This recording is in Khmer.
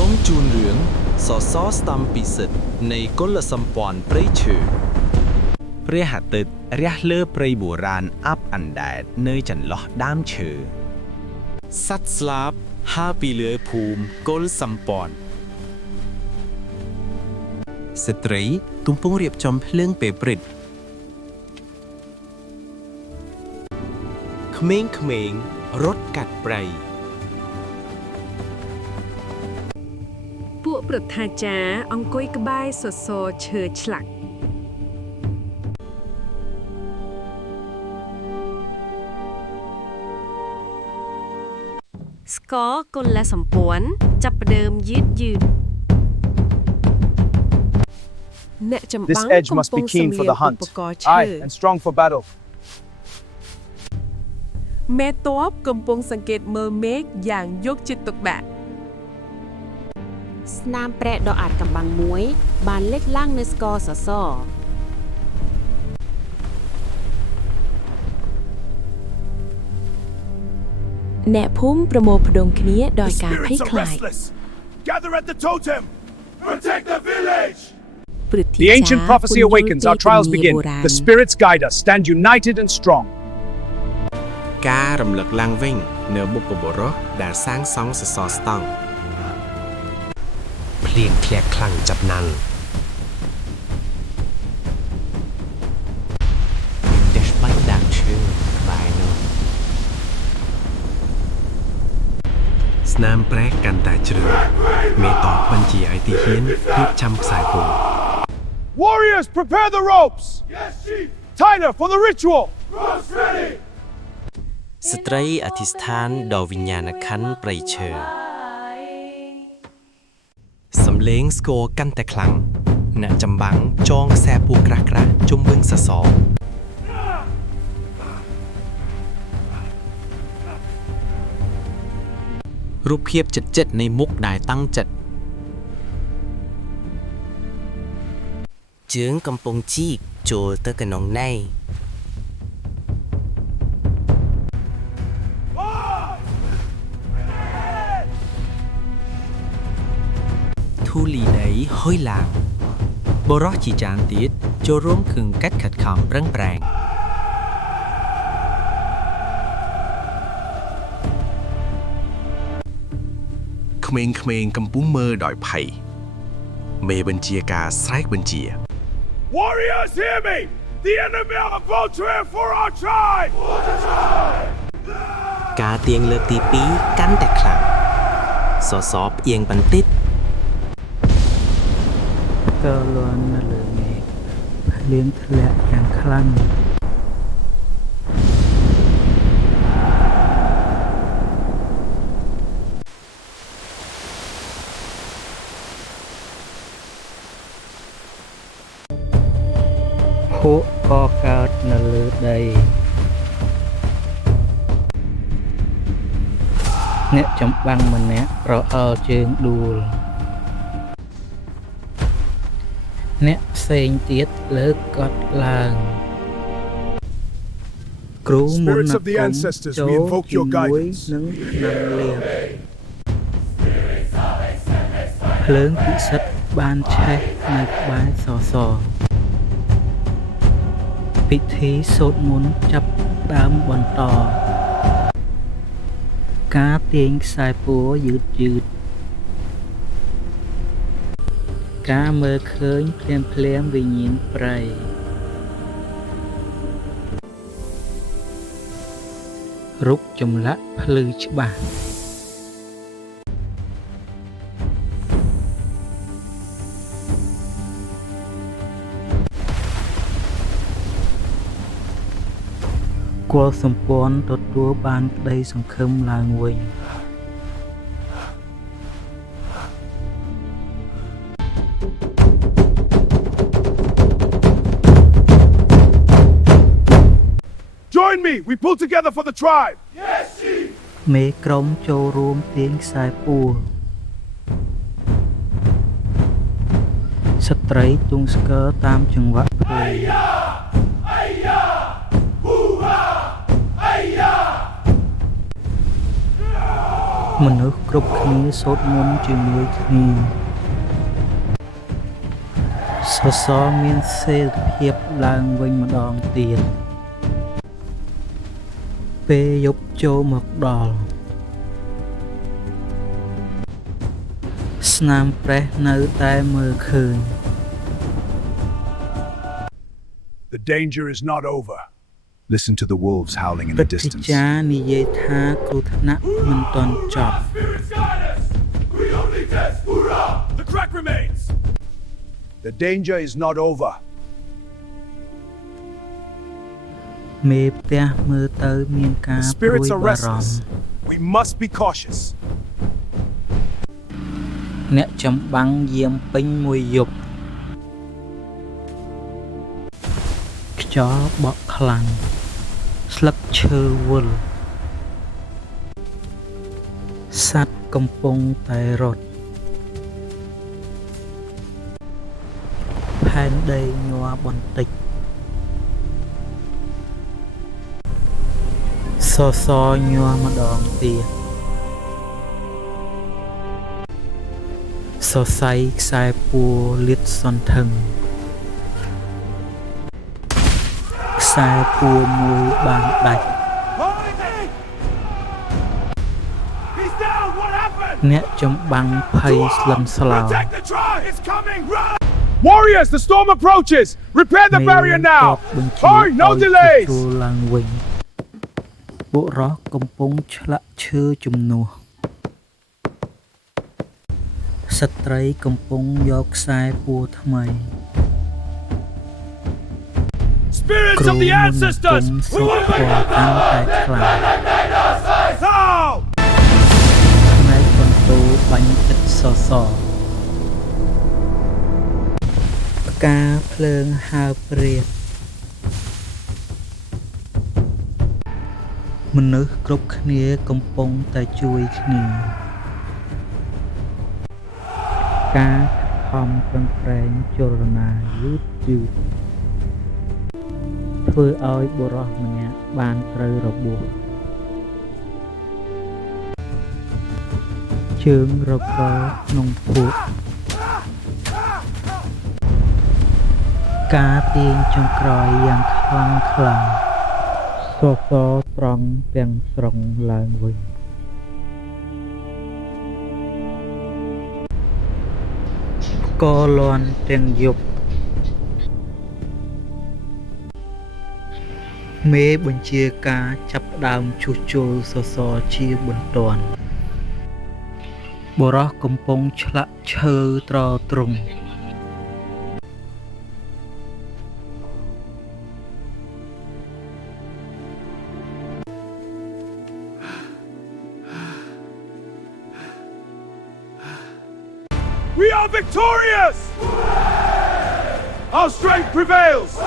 សូមជូនរឿងសសរស្តម្ភពិសិដ្ឋនៃកុលសម្ព័ន្ធព្រៃឈើព្រះអាទិត្យរះលើព្រៃបុរាណអាប់អណ្ដែតនៅចន្លោះដើមឈើសត្វស្លាបហើរពីលើភូមិកុលសម្ព័ន្ធស្ត្រីទំពុងរៀបចំភ្លើងពេលព្រឹកក្មេងៗរត់កាត់ព្រៃពួកព្រឹទ្ធាចារ្យអង្គុយក្បែរសសរឈើឆ្លាក់ស្គរកុលសម្ព័ន្ធចាប់ផ្ដើមយឺតអ្នកចម្បាំង This edge must be keen for the hunt. Aye, and strong for battle. មេតបកំពុងសង្កេតមើលមេឃយ៉ាងយកចិត្តទុកដាក់ស្នាមប្រេះដ៏អាចកំបាំងមួយបានលេចឡើងនៅស្គរសសរអ្នកភូមិប្រមូលផ្ដុំគ្នាដោយការភ័យខ្លាច Gather at the totem. Protect the village. ព្រឹទ្ធា The ចារ្យ ancient prophecy awakens. Our trials begin. The spirits guide us. Stand united and strong. ការរំលឹកឡើងវិញនៅបុព្វបុរសដែលសាងសង់សសរស្តង់ភ្លៀងធ្លាក់ខ្លាំងចាប់ណាំងមានតែស្បែកដើមឈើក្បែរនោះស្នាមប្រេះកាន់តែជ្រៅមេតបបញ្ជាឲ្យទីហ៊ានរៀបចំខ្សែពូ Warriors, prepare the ropes. Yes, chief. Tyler, for the ritual. Ropes ready. ស្ត្រីអធិស្ឋានដល់វិញ្ញាណក្ខន្ធព្រៃឈើសំឡេងស្គរកាន់តែខ្លាំងអ្នកចម្បាំងចងខ្សែពួរក្រាស់ៗជុំវិញសសររូបភាពចិត្តនៃមុខដែលតាំងចិត្តជើងកំពុងជីកចូលទៅក្នុងណៃធូលីដីហុយឡើងបរោះជាច្រើនទៀតចូលរួមខឹងកាច់ខិតខំប្រឹងប្រែងក្មេងៗកំពុងមើលដោយភ័យមេបញ្ជាការស្រែកបញ្ជា Warriors, hear me. The enemy are about to air for our tribe. For the tribe. ការទៀងលើកទី2កាន់តែខ្លាំងសសរផ្អៀងបន្តិចកើលន់នៅលើមេឃភ្លៀងធ្លាក់យ៉ាងខ្លាំងភក់ក៏កើតនៅលើដីអ្នកចម្បាំងម្នាក់រអិលជើងដួលអ្នកផ្សេងទៀតលើកគាត់ឡើងគ្រូមុនណាចូលជាមួយនឹងឆ្នាំលៀងភ្លើងពិសិដ្ឋបានឆេះនៅក្បែរសសរពិធីសូត្រមន្តចាប់ដើមបន្តការទាញខ្សែពួរយឺតការមើលឃើញភ្លាមវិញ្ញាណព្រៃរូបចម្លាក់ភ្លឺច្បាស់គល់សម្ព័ន្ធទទួលបានក្តីសង្ឃឹមឡើងវិញ Join me. We pull together for the tribe. Yes, chief. មេក្រុមចូលរួមទាញខ្សែពួរស្ត្រីទង់ស្គរតាមចង្វាក់ភ្លេង Hoo-ha! មនុស្សគ្រប់គ្នាសូត្រមន្តជាមួយគ្នាសសរមានសេរីភាពឡើងវិញម្ដងទៀតពេលយប់ចូលមកដល់ស្នាមប្រេះនៅតែមើលឃើញ The danger is not over. Listen to the wolves howling in ព្រឹ the ទ្ធា distance. ចារ្យនិយាយថាគ្រោះថ្នាក់មិនទាន់ចប់ Spirits guide us. We only test. Hoorah! The crack remains. The danger is not over. មេផ្ទះមើលទៅមានការ The ព្រួយ spirits are បារម្ភ restless. We must be cautious. អ្នកចម្បាំងយាមពេញមួយយប់ខ្យល់បក់ខ្លាំងស្លឹកឈើវិលសត្វកំពុងតែរត់ផែនដីញ័របន្តិចសសរញ័រម្ដងទៀតសរសៃខ្សែពួរលាតសន្ធឹងខ្សែពួរមួយបានដាច់ He's down. What happened? អ្នកចម្បាំងភ័យស្លន់ស្លោ Protect the tribe. It's coming. Run! Warriors, the storm approaches. Repair the barrier now. Hurry, no delays. ចូលឡើងវិញបុរសកំពុងឆ្លាក់ឈើជំនួសស្ត្រីកំពុងយកខ្សែពួរថ្មី Spirits គ្រូ of ម the ន្តគុំ ancestors. សុខពណ៌កាន់តែខ្លាំង How? ផ្នែកបន្ទោបាញ់ទឹកសសរផ្កាភ្លើងហើរព្រាតមនុស្សគ្រប់គ្នាកំពុងតែជួយគ្នាការខំប្រឹងប្រែងចលនាយឺតធ្វើឲ្យបុរសម្នាក់បានត្រូវរបួសជើងរកក្នុងភក់ការទាញចុងក្រោយយ៉ាងខ្លាំងខ្លាំងសសរត្រង់ទាំងស្រុងឡើងវិញកលន់ទាំងយប់មេបញ្ជាការចាប់ផ្ដើមជួសជុលសសរជាបន្ទាន់បុរសកំពុងឆ្លាក់ឈើត្រទ្រង់ We are victorious! Our strength prevails!